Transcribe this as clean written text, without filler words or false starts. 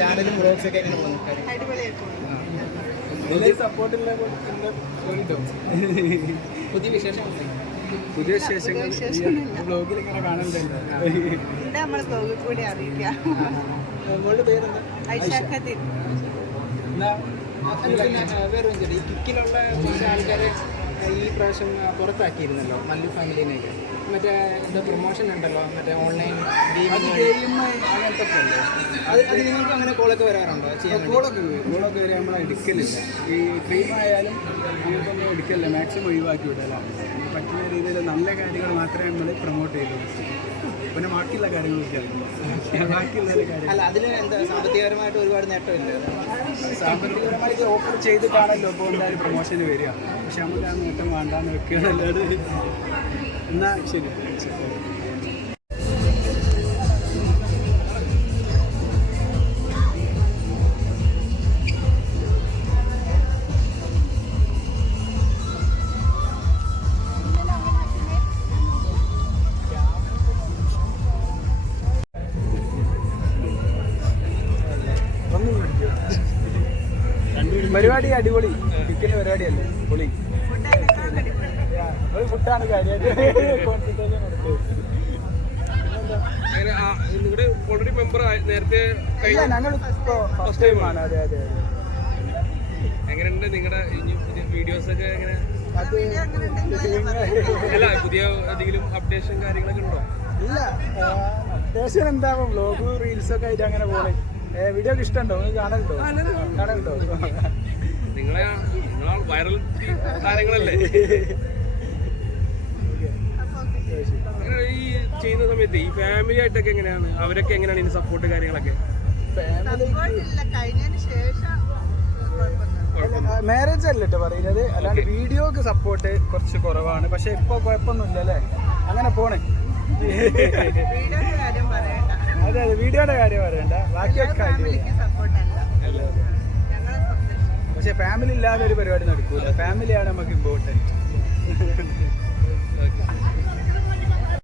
ചാനലും വ്ളോഗ്സ് ഒക്കെ എങ്ങനെ പോകുന്നു? സപ്പോർട്ടുള്ള പുതിയ വിശേഷങ്ങൾ പുതിയ വിശേഷങ്ങൾ ബ്ലോഗിൽ ഇങ്ങനെ കാണുന്നുണ്ടല്ലോ. നമ്മളെ ബ്ലോഗിൽ കൂടി അറിയിക്കാം. നിങ്ങളുടെ പേരെന്താ? വേറെ ഈ കിക്കിലുള്ള കുറച്ച് ആൾക്കാരെ ഈ പ്രാവശ്യം പുറത്താക്കിയിരുന്നല്ലോ, മല്ലു ഫാമിലിനെയൊക്കെ. മറ്റേ എന്താ പ്രൊമോഷൻ ഉണ്ടല്ലോ, മറ്റേ ഓൺലൈൻ ഗെയിം അങ്ങനത്തെ അത് നിങ്ങൾക്ക് അങ്ങനെ കോളൊക്കെ വരാറുണ്ടോ? കോളൊക്കെ വരെ നമ്മൾ എടുക്കലില്ല. ഈ ക്രീം ആയാലും അങ്ങനത്തൊന്നും എടുക്കലില്ല, മാക്സിമം ഒഴിവാക്കി വിടല. പറ്റുന്ന രീതിയിൽ നല്ല കാര്യങ്ങൾ മാത്രമേ നമ്മൾ പ്രൊമോട്ട് ചെയ്തു. പിന്നെ ബാക്കിയുള്ള കാര്യങ്ങളൊക്കെ ബാക്കിയുള്ള കാര്യങ്ങൾ അല്ല, അതിന് എന്താ സാമ്പത്തികപരമായിട്ട് ഒരുപാട് നേട്ടമില്ല. സാമ്പത്തികപരമായിട്ട് ഓഫർ ചെയ്തിട്ടാണല്ലോ ഇപ്പോൾ എന്തായാലും പ്രൊമോഷന് വരിക. പക്ഷെ നമുക്ക് ആ നേട്ടം വേണ്ടാന്ന് വെക്കുകയല്ലാതെ. എന്നാൽ ശരി. പരിപാടി അടിപൊളി. ചിക്കൻ പരിപാടിയല്ലേ പൊളി. ഫുഡാണ് കാര്യമായിട്ട്. ഞങ്ങൾ ഫസ്റ്റ് ടൈമാണ്. അതെ അതെ. എങ്ങനെയുണ്ട് നിങ്ങളുടെ വീഡിയോസ് ഒക്കെ? എങ്ങനെ അല്ല, പുതിയ എന്തെങ്കിലും അപ്ഡേഷൻ കാര്യങ്ങളൊക്കെ ഉണ്ടോ? ഇല്ല, അത്യാവശ്യം എന്താവും വ്ലോഗ് റീൽസൊക്കെ ആയിട്ട് അങ്ങനെ പോലെ. വീഡിയോ ഒക്കെ ഇഷ്ടമുണ്ടോ? കാണലുണ്ടോ? നിങ്ങളെ വൈറൽ താരങ്ങളല്ലേ? അങ്ങനെ ഈ ചെയ്യുന്ന സമയത്ത് ഈ ഫാമിലി ആയിട്ടൊക്കെ എങ്ങനെയാണ്? അവരൊക്കെ എങ്ങനെയാണ് ഇതിന് സപ്പോർട്ട് കാര്യങ്ങളൊക്കെ? മാരേജ് അല്ല കേട്ടോ പറയുന്നത്, അല്ലാണ്ട് വീഡിയോക്ക് സപ്പോർട്ട് കുറച്ച് കുറവാണ്. പക്ഷെ ഇപ്പൊ കുഴപ്പമൊന്നുമില്ല അല്ലേ? അങ്ങനെ പോണേ. അതെ അതെ, വീഡിയോയുടെ കാര്യം പറയണ്ട, ബാക്കിയൊക്കെ പക്ഷെ ഫാമിലി ഇല്ലാതെ ഒരു പരിപാടി നടക്കൂല. ഫാമിലിയാണ് നമുക്ക് ഇമ്പോർട്ടൻറ്റ്.